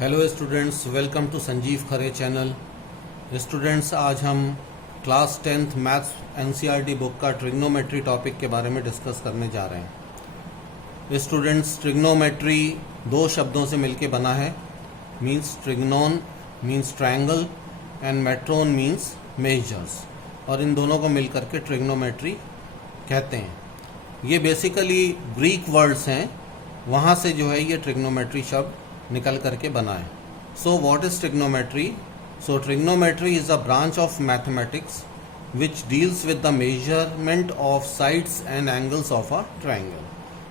Hello students, welcome to Sanjeev Khare channel. Students, आज हम class 10th maths NCERT book का trigonometry topic के बारे में डिस्कस करने जा रहे हैं। स्टूडेंट्स, ट्रिग्नोमेट्री दो शब्दों से मिलके बना है। Means trigonon means triangle and metron means measures, और इन दोनों को मिलकर के ट्रिग्नोमेट्री कहते हैं। ये बेसिकली ग्रीक वर्ड्स हैं, वहाँ से जो है ये ट्रिग्नोमेट्री शब्द निकल करके बना है। So what is trigonometry? So trigonometry is a branch of mathematics which deals with the measurement of sides and angles of a triangle.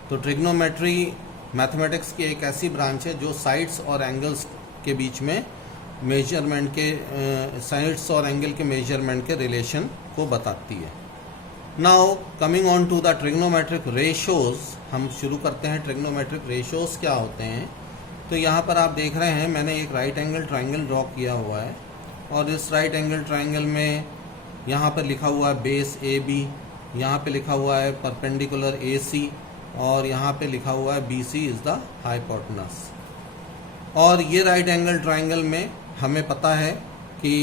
तो ट्रिग्नोमेट्री मैथमेटिक्स की एक ऐसी ब्रांच है जो साइड्स और एंगल्स के बीच में मेजरमेंट के साइड्स और एंगल के मेजरमेंट के रिलेशन को बताती है। Now coming on to the trigonometric ratios, हम शुरू करते हैं। ट्रिग्नोमेट्रिक रेशोज क्या होते हैं? तो यहाँ पर आप देख रहे हैं मैंने एक राइट एंगल ट्रायंगल ड्रॉ किया हुआ है, और इस राइट एंगल ट्रायंगल में यहाँ पर लिखा हुआ है बेस ए बी, यहाँ पे लिखा हुआ है परपेंडिकुलर ए सी, और यहाँ पे लिखा हुआ है B C is the hypotenuse. और ये राइट एंगल ट्रायंगल में हमें पता है कि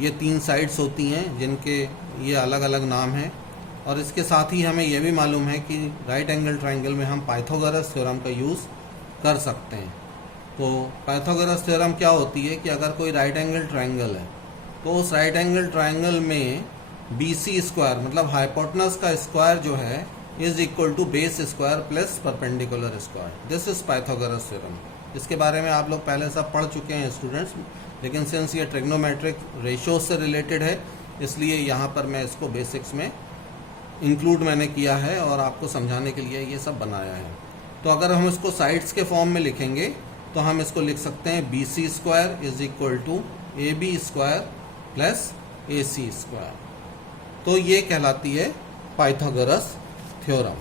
ये तीन साइड्स होती हैं जिनके ये अलग अलग नाम हैं, और इसके साथ ही हमें यह भी मालूम है कि राइट एंगल ट्रायंगल में हम पाइथागोरस थ्योरम का यूज़ कर सकते हैं। तो पाइथागोरस थ्योरम क्या होती है कि अगर कोई राइट एंगल ट्रायंगल है तो उस राइट एंगल ट्रायंगल में बी सी स्क्वायर मतलब हाइपोटेनस का स्क्वायर जो है is equal to base square plus perpendicular square. This is Pythagoras theorem. इसके बारे में आप लोग पहले सब पढ़ चुके हैं स्टूडेंट्स, लेकिन सिंस ये ट्रिग्नोमेट्रिक रेशियोज से रिलेटेड है इसलिए यहाँ पर मैं इसको बेसिक्स में इंक्लूड मैंने किया है और आपको समझाने के लिए ये सब बनाया है। तो अगर हम इसको साइड्स के फॉर्म में लिखेंगे तो हम इसको लिख सकते हैं B C square is equal to A B square plus A C square. तो ये कहलाती है पाइथागोरस थ्योरम।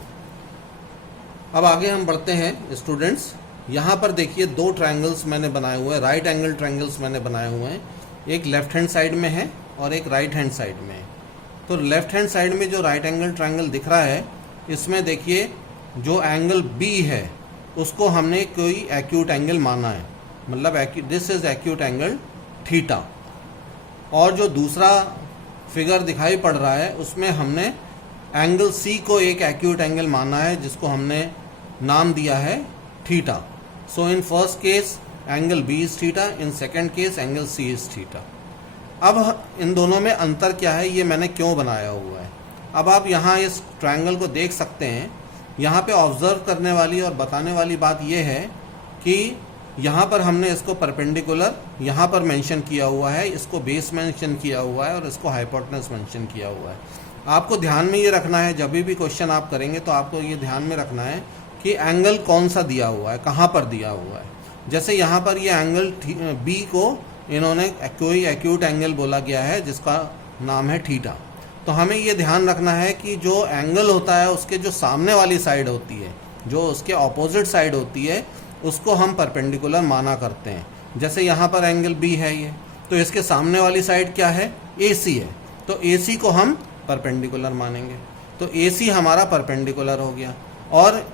अब आगे हम बढ़ते हैं स्टूडेंट्स। यहाँ पर देखिए दो ट्रायंगल्स मैंने बनाए हुए हैं, राइट एंगल ट्रायंगल्स मैंने बनाए हुए हैं। एक लेफ्ट हैंड साइड में है और एक राइट हैंड साइड में है। तो लेफ्ट हैंड साइड में जो राइट एंगल ट्रायंगल दिख रहा है इसमें देखिए जो एंगल बी है उसको हमने कोई एक्यूट एंगल माना है, मतलब this is acute angle theta. और जो दूसरा फिगर दिखाई पड़ रहा है उसमें हमने एंगल सी को एक एक्यूट एंगल माना है जिसको हमने नाम दिया है theta. So in first case angle B is theta, in second case angle C is theta. अब इन दोनों में अंतर क्या है ये मैंने क्यों बनाया हुआ है? अब आप यहाँ इस ट्रायंगल को देख सकते हैं। यहाँ पे ऑब्जर्व करने वाली और बताने वाली बात यह है कि यहाँ पर हमने इसको परपेंडिकुलर यहाँ पर मेंशन किया हुआ है, इसको बेस मेंशन किया हुआ है और इसको हाइपोटेनस मेंशन किया हुआ है। आपको ध्यान में ये रखना है, जब भी क्वेश्चन आप करेंगे तो आपको ये ध्यान में रखना है कि एंगल कौन सा दिया हुआ है, कहाँ पर दिया हुआ है। जैसे यहाँ पर ये एंगल बी को इन्होंने कोई एक्यूट एंगल बोला गया है जिसका नाम है थीटा। तो हमें ये ध्यान रखना है कि जो एंगल होता है उसके जो सामने वाली साइड होती है, जो उसके ऑपोजिट साइड होती है, उसको हम परपेंडिकुलर माना करते हैं। जैसे यहाँ पर एंगल बी है ये, तो इसके सामने वाली साइड क्या है? ए सी है, तो ए सी को हम परपेंडिकुलर मानेंगे। तो ए सी हमारा परपेंडिकुलर हो गया, और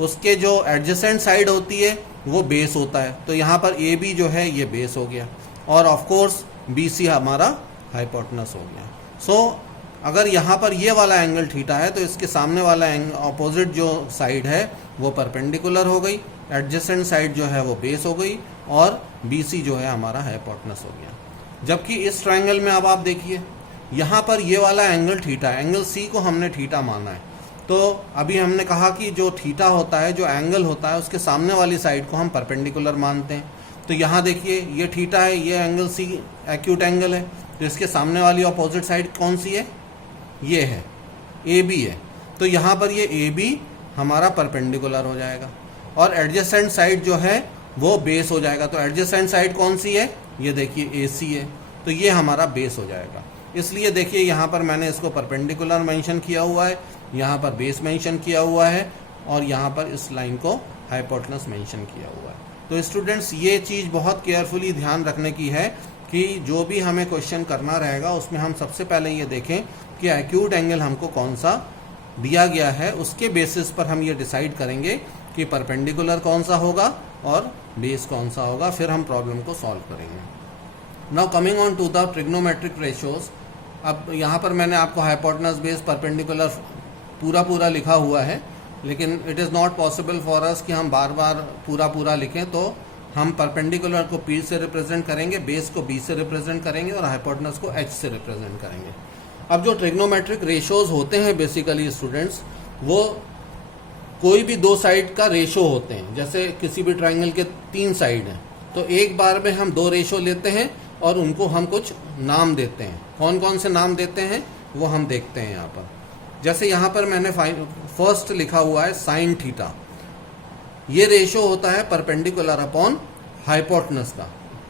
उसके जो एडजेसेंट साइड होती है वो बेस होता है। तो यहाँ पर ए बी जो है ये बेस हो गया, और ऑफ कोर्स बी सी हमारा हाइपोटेनस हो गया। सो अगर यहाँ पर ये वाला एंगल थीटा है तो इसके सामने वाला ऑपोजिट जो साइड है वो परपेंडिकुलर हो गई, एडजेसेंट साइड जो है वो बेस हो गई, और बी सी जो है हमारा हाइपोटेनस हो गया। जबकि इस ट्रायंगल में अब आप देखिए यहाँ पर ये वाला एंगल थीटा, एंगल सी को हमने थीटा माना है। तो अभी हमने कहा कि जो थीटा होता है, जो एंगल होता है, उसके सामने वाली साइड को हम परपेंडिकुलर मानते हैं। तो यहाँ देखिए ये थीटा है, ये एंगल सी एक्यूट एंगल है, तो इसके सामने वाली अपोजिट साइड कौन सी है? ये है, ए बी है। तो यहाँ पर ये ए बी हमारा परपेंडिकुलर हो जाएगा, और एडजेसेंट साइड जो है वो बेस हो जाएगा। तो एडजेसेंट साइड कौन सी है? ये देखिए ए सी है, तो ये हमारा बेस हो जाएगा। इसलिए देखिए यहाँ पर मैंने इसको परपेंडिकुलर मेंशन किया हुआ है, यहाँ पर बेस मेंशन किया हुआ है, और यहाँ पर इस लाइन को हाइपोटेनस मेंशन किया हुआ है। तो स्टूडेंट्स ये चीज़ बहुत केयरफुली ध्यान रखने की है कि जो भी हमें क्वेश्चन करना रहेगा उसमें हम सबसे पहले ये देखें कि एक्यूट एंगल हमको कौन सा दिया गया है, उसके बेसिस पर हम ये डिसाइड करेंगे कि परपेंडिकुलर कौन सा होगा और बेस कौन सा होगा, फिर हम प्रॉब्लम को सॉल्व करेंगे। Now coming on to the trigonometric ratios. अब यहाँ पर मैंने आपको हाइपोटेनस, बेस, परपेंडिकुलर पूरा लिखा हुआ है, लेकिन it is not possible for us कि हम बार बार पूरा लिखें, तो हम परपेंडिकुलर को P से रिप्रेजेंट करेंगे, बेस को B से रिप्रेजेंट करेंगे और हाइपोटेनस को H से रिप्रेजेंट करेंगे। अब जो ट्रिग्नोमेट्रिक रेशियोज होते हैं बेसिकली स्टूडेंट्स, वो कोई भी दो साइड का रेशो होते हैं। जैसे किसी भी ट्राइंगल के 3 साइड हैं, तो एक बार में हम 2 रेशो लेते हैं और उनको हम कुछ नाम देते हैं। कौन कौन से नाम देते हैं वो हम देखते हैं यहाँ पर। जैसे यहाँ पर मैंने फर्स्ट लिखा हुआ है साइन थीटा। ये रेशो होता है परपेंडिकुलर अपॉन हाइपोटेनस का।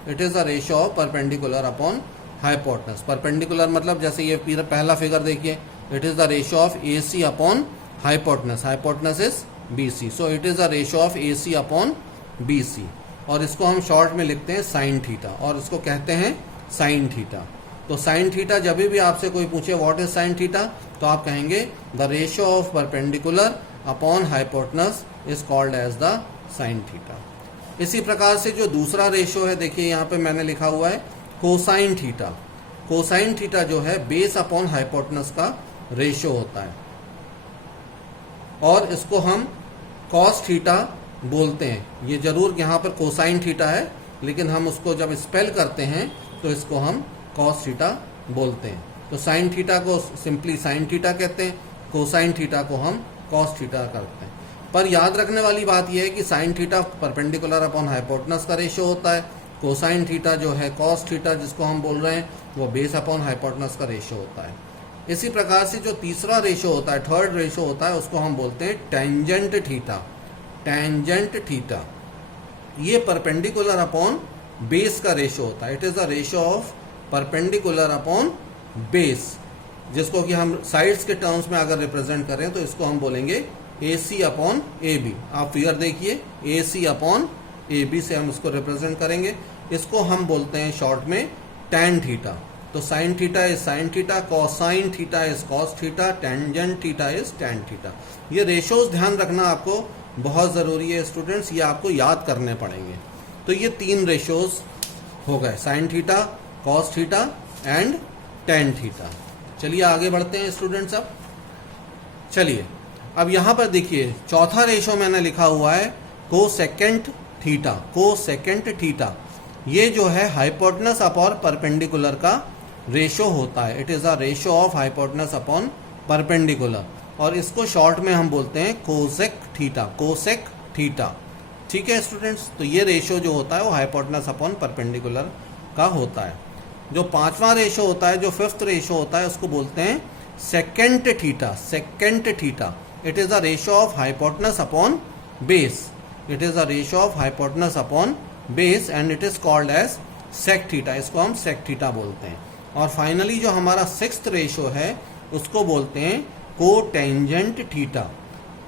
It is a ratio of perpendicular upon hypotenuse. Perpendicular मतलब जैसे ये पहला फिगर देखिए, it is the ratio of AC upon hypotenuse. Hypotenuse is BC, so it is a ratio of AC upon BC, और इसको हम short में लिखते हैं साइन थीटा, और इसको कहते हैं साइन थीटा। तो साइन थीटा, जब भी आपसे कोई पूछे व्हाट इज साइन थीटा, तो आप कहेंगे the ratio of perpendicular upon hypotenuse is called as the sine theta. इसी प्रकार से जो दूसरा रेशो है, देखिए यहाँ पे मैंने लिखा हुआ है कोसाइन थीटा। कोसाइन थीटा जो है बेस अपॉन हाइपोटेनस का रेशो होता है, और इसको हम कॉस थीटा बोलते हैं। ये जरूर यहाँ पर कोसाइन थीटा है, लेकिन हम उसको जब स्पेल करते हैं तो इसको हम कॉस थीटा बोलते हैं। तो साइन थीटा को सिंपली साइन थीटा कहते हैं, कोसाइन थीटा को हम कॉस थीटा करते हैं। पर याद रखने वाली बात यह है कि sine theta perpendicular upon hypotenuse का रेशो होता है, कोसाइन थीटा जो है कॉस थीटा जिसको हम बोल रहे हैं वो बेस अपॉन हाइपोटेनस का रेशो होता है। इसी प्रकार से जो तीसरा रेशो होता है, थर्ड रेशो होता है, उसको हम बोलते हैं टेंजेंट थीटा। टेंजेंट थीटा ये परपेंडिकुलर अपॉन बेस का रेशो होता है। It is the ratio of perpendicular upon base, जिसको कि हम साइड्स के टर्म्स में अगर रिप्रेजेंट करें तो इसको हम बोलेंगे AC अपॉन AB। आप फिगर देखिए, AC अपॉन AB से हम इसको रिप्रेजेंट करेंगे। इसको हम बोलते हैं शॉर्ट में टैन थीटा। तो sign theta is sine theta, cosine theta is cos theta, tangent theta is tan theta. ये रेशोज ध्यान रखना आपको बहुत ज़रूरी है स्टूडेंट्स, ये आपको याद करने पड़ेंगे। तो ये 3 रेशोज हो गए, sine theta, cos theta and tan theta. चलिए आगे बढ़ते हैं स्टूडेंट्स। अब चलिए, अब यहाँ पर देखिए चौथा रेशो मैंने लिखा हुआ है कोसेकेंट थीटा। कोसेकेंट थीटा ये जो है हाइपोटेनस अपॉन परपेंडिकुलर का रेशो होता है। It is a ratio of hypotenuse upon perpendicular, और इसको शॉर्ट में हम बोलते हैं कोसेक थीटा। कोसेक थीटा, ठीक है स्टूडेंट्स। तो ये रेशो जो होता है वो हाइपोटेनस अपॉन परपेंडिकुलर का होता है। जो 5वां रेशो होता है, जो 5th रेशो होता है, उसको बोलते हैं secant theta. Secant theta it is a ratio of hypotenuse upon base. It is a ratio of hypotenuse upon base and it is called as sec theta. इसको हम सेक थीटा बोलते हैं। और फाइनली जो हमारा 6th रेशो है उसको बोलते हैं कोटेंजेंट थीटा।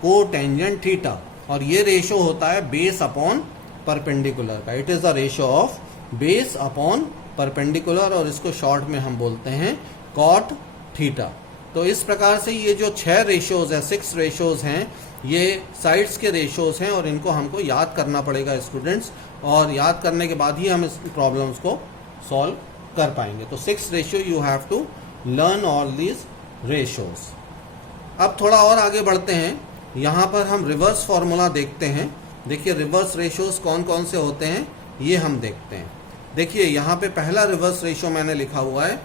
कोटेंजेंट थीटा, और ये रेशो होता है बेस अपॉन परपेंडिकुलर का। It is the ratio of base upon perpendicular, और इसको शॉर्ट में हम बोलते हैं कॉट थीटा। तो इस प्रकार से ये जो 6 रेशोज है, 6 रेशोज हैं, ये साइड्स के रेशोज हैं, और इनको हमको याद करना पड़ेगा स्टूडेंट्स, और याद करने के बाद ही हम इस प्रॉब्लम्स को सॉल्व कर पाएंगे। तो 6 ratio you have to learn all these ratios. अब थोड़ा और आगे बढ़ते हैं, यहाँ पर हम रिवर्स फॉर्मूला देखते हैं। देखिए रिवर्स रेशोज कौन कौन से होते हैं ये हम देखते हैं। देखिए यहाँ पे पहला रिवर्स रेशियो मैंने लिखा हुआ है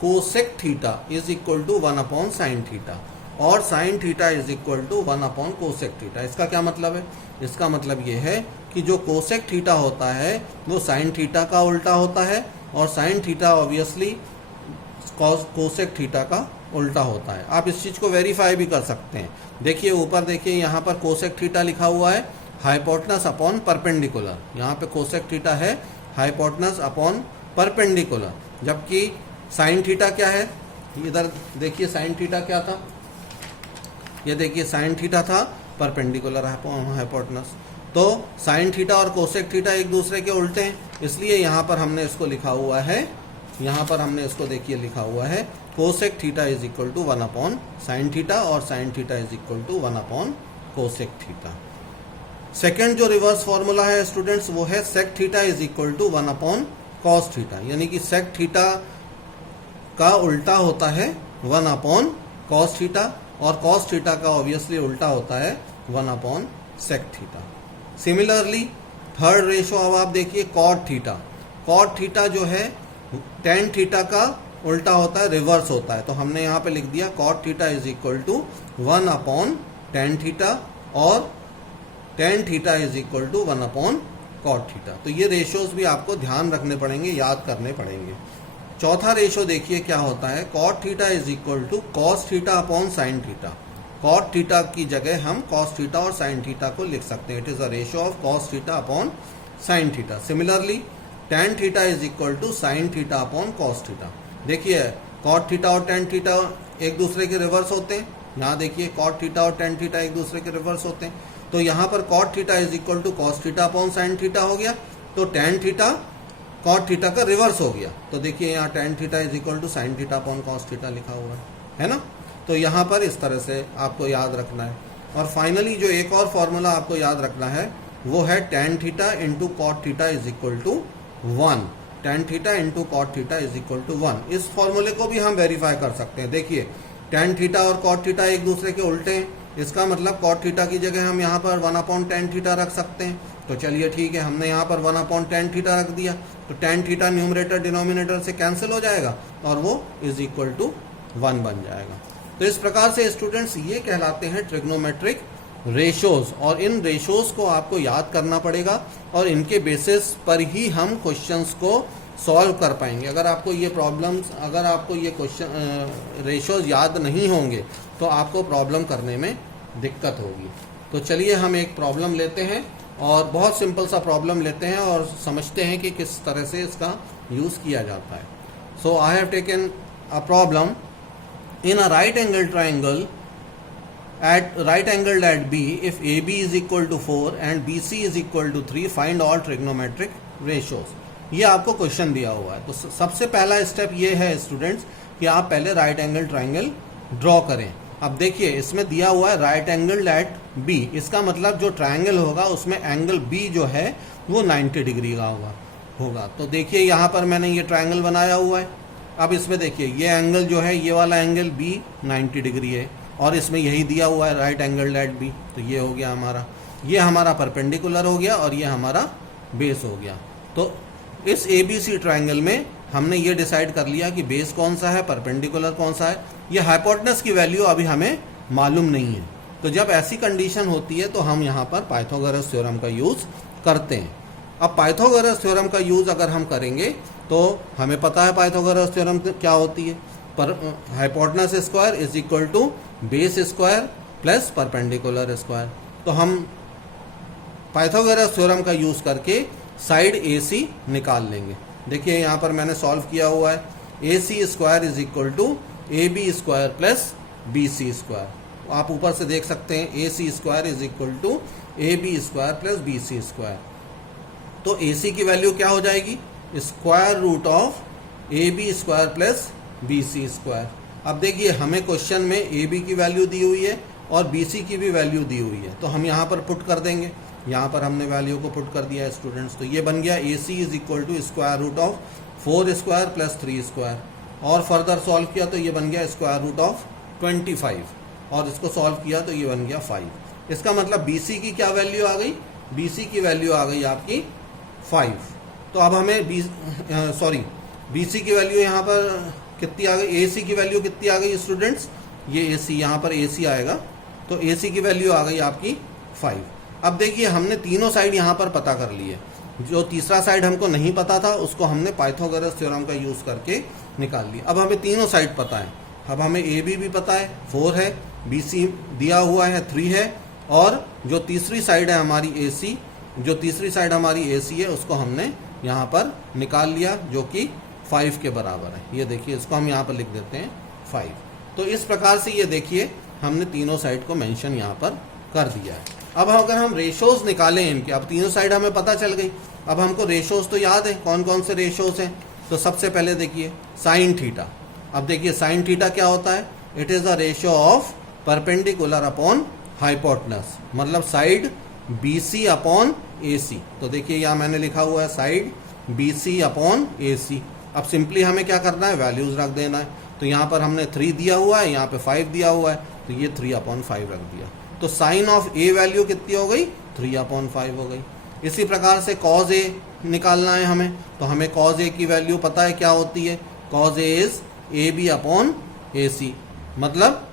cosec theta is equal to 1 upon sine theta, और sine theta is equal to 1 upon cosec theta. इसका क्या मतलब है? इसका मतलब ये है कि जो कोसेक थीटा होता है वो साइन थीटा का उल्टा होता है, और sine theta obviously cosec theta का उल्टा होता है। आप इस चीज़ को वेरीफाई भी कर सकते हैं। देखिए ऊपर देखिए यहाँ पर कोसेक थीटा लिखा हुआ है हाइपोटेनस अपॉन परपेंडिकुलर। यहाँ पे कोसेक थीटा है हाइपोटेनस अपॉन परपेंडिकुलर, जबकि साइन थीटा क्या है? इधर देखिए साइन थीटा क्या था, ये देखिए साइन थीटा था परपेंडिकुलर हाइपोटेनस। तो साइन थीटा और कोसेक थीटा एक दूसरे के उल्टे हैं, इसलिए यहाँ पर हमने इसको लिखा हुआ है, यहाँ पर हमने इसको देखिए लिखा हुआ है cosec theta is equal to 1 upon sine theta, और sine theta is equal to 1 upon cosec theta. Second जो रिवर्स फॉर्मूला है स्टूडेंट्स वो है sec theta is equal to 1 upon cos theta, यानी कि सेक थीटा का उल्टा होता है 1 अपॉन कॉस थीटा और कॉस थीटा का ऑब्वियसली उल्टा होता है 1 upon sec theta. Similarly third ratio अब आप देखिए कॉट थीटा। कॉट थीटा जो है टेन थीटा का उल्टा होता है, रिवर्स होता है, तो हमने यहाँ पे लिख दिया cot theta is equal to 1 upon tan theta और tan theta is equal to 1 upon cot theta. तो ये रेशियोज भी आपको ध्यान रखने पड़ेंगे, याद करने पड़ेंगे। चौथा रेशो देखिए क्या होता है, cot theta is equal to cos theta upon sine theta. Cot theta की जगह हम कॉस थीटा और साइन थीटा को लिख सकते हैं। It is a ratio of cos theta upon sine theta. Similarly tan theta is equal to sine theta upon cos theta. देखिए cot theta और टेन थीटा एक दूसरे के रिवर्स होते हैं। यहाँ देखिए कॉट थीटा और टेन थीटा एक दूसरे के रिवर्स होते हैं, तो यहाँ पर cot theta is equal to cos theta upon sine theta हो गया, तो टेन थीटा कॉट थीटा का रिवर्स हो गया। तो देखिए यहाँ tan theta is equal to sine theta upon cos theta लिखा हुआ है ना। तो यहाँ पर इस तरह से आपको याद रखना है। और फाइनली जो एक और फॉर्मूला आपको याद रखना है वो है tan theta into cot theta is equal to 1। Tan theta into cot theta is equal to 1। इस फॉर्मूले को भी हम वेरीफाई कर सकते हैं। देखिए टेन थीटा और कॉट थीटा एक दूसरे के उल्टे हैं, इसका मतलब कॉट थीटा की जगह हम यहाँ पर 1 अपॉन टेन थीटा रख सकते हैं। तो चलिए ठीक है, हमने यहाँ पर 1 अपॉन टेन थीटा रख दिया, तो टेन थीटा न्यूमरेटर डिनोमिनेटर से कैंसिल हो जाएगा और वो इज इक्वल टू 1 बन जाएगा। तो इस प्रकार से स्टूडेंट्स ये कहलाते हैं ट्रिग्नोमेट्रिक रेशोज, और इन रेशोज को आपको याद करना पड़ेगा और इनके बेसिस पर ही हम क्वेश्चंस को सॉल्व कर पाएंगे। अगर आपको ये प्रॉब्लम्स, अगर आपको ये क्वेश्चन रेशोज याद नहीं होंगे तो आपको प्रॉब्लम करने में दिक्कत होगी। तो चलिए हम एक प्रॉब्लम लेते हैं और बहुत सिंपल सा प्रॉब्लम लेते हैं और समझते हैं कि किस तरह से इसका यूज़ किया जाता है। So I have taken a problem in a right angle triangle at right angled at B, if AB is equal to 4 and BC is equal to 3, find all trigonometric ratios। ये आपको question दिया हुआ है। तो सबसे पहला step ये है स्टूडेंट्स कि आप पहले राइट एंगल ट्राइंगल ड्रॉ करें। अब देखिए इसमें दिया हुआ है राइट एंगल एट B, इसका मतलब जो ट्राइंगल होगा उसमें एंगल B जो है वो 90 डिग्री का होगा। तो देखिए यहाँ पर मैंने ये ट्राइंगल बनाया हुआ है। अब इसमें देखिए ये एंगल जो है, ये वाला एंगल B 90 डिग्री है और इसमें यही दिया हुआ है राइट एंगल एट B। तो ये हो गया हमारा, ये हमारा परपेंडिकुलर हो गया और ये हमारा बेस हो गया। तो इस ABC ट्राइंगल में हमने ये डिसाइड कर लिया कि बेस कौन सा है, परपेंडिकुलर कौन सा है। ये हाइपोटेनस की वैल्यू अभी हमें मालूम नहीं है। तो जब ऐसी कंडीशन होती है तो हम यहाँ पर पाइथागोरस थ्योरम का यूज़ करते हैं। अब पाइथागोरस थ्योरम का यूज़ अगर हम करेंगे तो हमें पता है पाइथागोरस थ्योरम क्या होती है, पर hypotenuse square is equal to base square plus perpendicular square. तो हम पाइथागोरस थ्योरम का यूज़ करके साइड AC निकाल लेंगे। देखिए यहाँ पर मैंने सॉल्व किया हुआ है, AC square is equal to AB square plus BC square. आप ऊपर से देख सकते हैं AC square is equal to AB square plus BC square. तो AC की वैल्यू क्या हो जाएगी, square root of AB square plus BC square. अब देखिए हमें क्वेश्चन में AB की वैल्यू दी हुई है और BC की भी वैल्यू दी हुई है, तो हम यहाँ पर पुट कर देंगे। यहाँ पर हमने वैल्यू को पुट कर दिया है स्टूडेंट्स। तो ये बन गया AC is equal to square root of 4 square plus 3 square, और फर्दर सॉल्व किया तो ये बन गया स्क्वायर रूट ऑफ 25, और इसको सॉल्व किया तो ये बन गया 5। इसका मतलब BC की क्या वैल्यू आ गई, BC की वैल्यू आ गई आपकी 5। तो अब हमें BC की वैल्यू यहाँ पर कितनी आ गई, AC की वैल्यू कितनी आ गई स्टूडेंट्स, ये AC यहाँ पर AC आएगा, तो AC की वैल्यू आ गई आपकी 5। अब देखिए हमने तीनों साइड यहाँ पर पता कर लिए, जो तीसरा साइड हमको नहीं पता था उसको हमने पाइथागोरस थ्योरम का यूज़ करके निकाल लिया। अब हमें तीनों साइड पता है। अब हमें AB भी पता है 4 है, BC दिया हुआ है 3 है, और जो तीसरी साइड है हमारी AC, जो तीसरी साइड हमारी AC है उसको हमने यहाँ पर निकाल लिया जो कि 5 के बराबर है। ये देखिए इसको हम यहाँ पर लिख देते हैं 5। तो इस प्रकार से ये देखिए हमने तीनों साइड को मेंशन यहाँ पर कर दिया है। अब अगर हम रेशोज निकालें इनके, अब तीनों साइड हमें पता चल गई, अब हमको रेशोज तो याद है कौन कौन से रेशोज हैं। तो सबसे पहले देखिए साइन थीटा। अब देखिए साइन थीटा क्या होता है, it is the ratio of perpendicular upon hypotenuse, मतलब साइड BC अपॉन AC। तो देखिए यहाँ मैंने लिखा हुआ है साइड BC अपॉन AC। अब सिंपली हमें क्या करना है, वैल्यूज रख देना है। तो यहाँ पर हमने 3 दिया हुआ है, यहाँ पे 5 दिया हुआ है, तो ये 3/5 रख दिया। तो साइन ऑफ A वैल्यू कितनी हो गई, 3/5 हो गई। इसी प्रकार से कॉज A निकालना है हमें, तो हमें कॉज A की वैल्यू पता है क्या होती है, cos A is AB upon AC, मतलब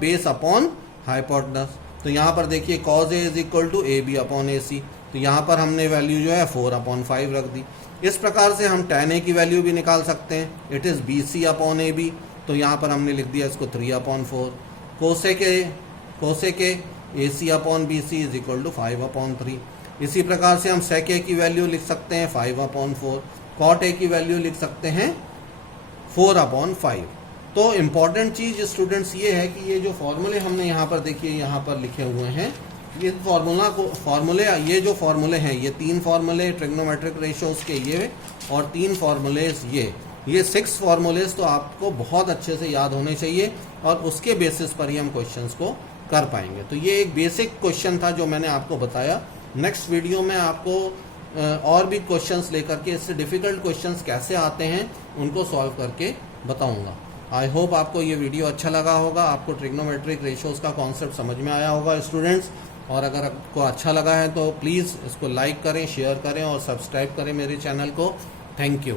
बेस अपॉन हाइपोटेनस। तो यहाँ पर देखिए cos A is equal to AB upon AC, तो यहाँ पर हमने वैल्यू जो है 4/5 रख दी। इस प्रकार से हम tan A की वैल्यू भी निकाल सकते हैं, it is BC upon AB, तो यहाँ पर हमने लिख दिया इसको 3/4। Cosec AC upon BC is equal to 5/3। इसी प्रकार से हम सेक A की वैल्यू लिख सकते हैं 5/4, कॉट A की वैल्यू लिख सकते हैं 4/5। तो इम्पॉर्टेंट चीज़ स्टूडेंट्स ये है कि ये जो फॉर्मूले हमने यहाँ पर देखिए यहाँ पर लिखे हुए हैं, ये ये जो फार्मूले हैं, ये 3 फार्मूले ट्रिग्नोमेट्रिक रेशियोज के ये, और 3 फार्मूलेज ये 6 फार्मूलेज तो आपको बहुत अच्छे से याद होने चाहिए, और उसके बेसिस पर ही हम क्वेश्चंस को कर पाएंगे। तो ये एक बेसिक क्वेश्चन था जो मैंने आपको बताया। नेक्स्ट वीडियो में आपको और भी क्वेश्चंस लेकर के, इससे डिफ़िकल्ट क्वेश्चंस कैसे आते हैं उनको सॉल्व करके बताऊंगा। आई होप आपको ये वीडियो अच्छा लगा होगा, आपको ट्रिग्नोमेट्रिक रेशियोज का कॉन्सेप्ट समझ में आया होगा स्टूडेंट्स। और अगर आपको अच्छा लगा है तो प्लीज़ इसको लाइक करें, शेयर करें और सब्सक्राइब करें मेरे चैनल को। Thank you.